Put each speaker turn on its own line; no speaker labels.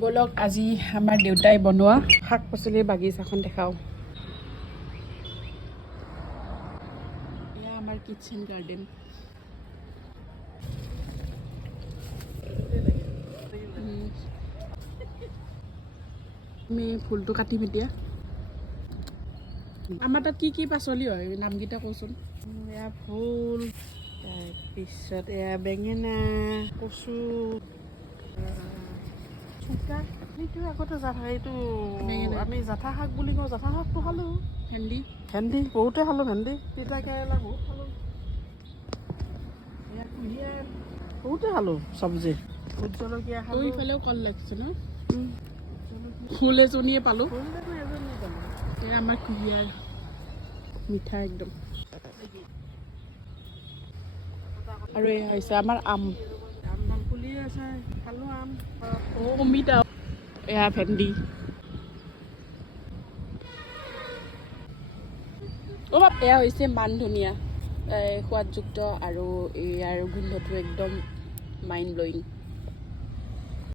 ব'লক আজি আমাৰ দেউতাই বনোৱা শাক পাচলিৰ বাগিচাখন দেখাওঁ এয়া আমাৰ কিটচেন গাৰ্ডেন আমি ফুলটো কাটিম এতিয়া। আমাৰ তাত কি কি পাচলি হয়? নামকেইটা কচোন।
এয়া ভোল তাৰপিছত এয়া বেঙেনা কচু চুকা সেইটো আগতে জাঠা এইটো। আমি জাঠা শাক বুলি কওঁ জাঠা শাকটো খালোঁ।
ভেন্দি।
ভেন্দি বহুতে খালোঁ ভেন্দি। তিতা কেৰেলা বহুত খালোঁ। বহুতে খালোঁ চব্জি। ভোট জলকীয়া খালোঁ।
ইফালেও কল লাগিছে ন? ফুল এজনীয়ে পালোঁ। আমাৰ কুঁহিয়াৰ। মিঠা একদম। আৰু এয়া হৈছে আমাৰ আম।
আছে খালোঁ আম
অমিতা এয়া ভেন্দি অলপ বাপ, এয়া হৈছে মান ধনিয়া সোৱাদযুক্ত আৰু ইয়াৰ গোন্ধটো একদম মাইণ্ড ব্লয়িং